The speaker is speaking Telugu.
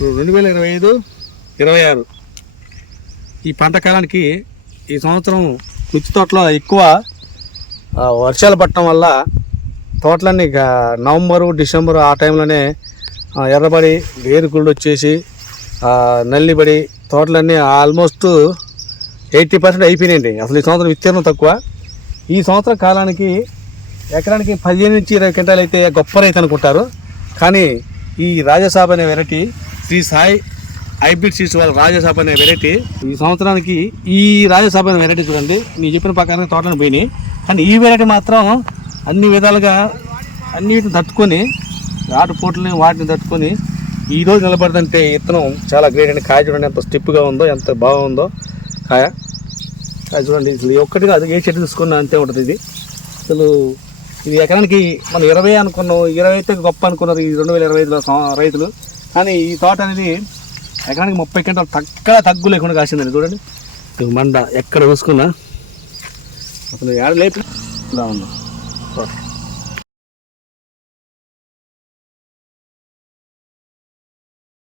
2025, 26 ఈ పంట కాలానికి ఈ సంవత్సరం మిర్చి తోటలో ఎక్కువ వర్షాలు పడటం వల్ల తోటలన్నీ నవంబరు డిసెంబరు ఆ టైంలోనే ఎర్రబడి వేరుకుళ్ళు వచ్చేసి నల్లిబడి తోటలన్నీ ఆల్మోస్ట్ 80% అయిపోయినాయండి. అసలు ఈ సంవత్సరం విస్తీర్ణం తక్కువ. ఈ సంవత్సరం కాలానికి ఎకరానికి 15 నుంచి 20 క్వింటాలు అయితే గొప్ప రైతు అనుకుంటారు. కానీ ఈ రాజసాబ్ అనే variety, Sri Sai hybrid seeds వాళ్ళ రాజసాబ్ అనే వెరైటీ ఈ సంవత్సరానికి ఈ రాజసాబ్ అనే వెరైటీ చూడండి, నేను చెప్పిన ప్రకారంగా తోటలను పోయినాయి. కానీ ఈ వెరైటీ మాత్రం అన్ని విధాలుగా అన్నిటిని తట్టుకొని ఆటుపోట్లని వాటిని తట్టుకొని ఈరోజు నిలబడదంటే ఇత్తనం చాలా గ్రేట్ అండి. కాయ చూడండి ఎంత స్టిప్గా ఉందో, ఎంత బాగుందో కాయ చూడండి. అసలు ఒక్కటిగా అది ఏ చెట్టు తీసుకున్నా అంతే ఉంటుంది. ఇది అసలు ఇది ఎకరానికి మనం 20 అనుకున్నాం, 20 అయితే గొప్ప అనుకున్నారు ఈ 2025లో రైతులు. కానీ ఈ తోట అనేది ఎకరానికి 30 క్వింటాలు తగ్గు లేకుండా కాసిందండి. చూడండి మండ ఎక్కడ చూసుకున్నా అసలు ఏడ లేపి ఉందా.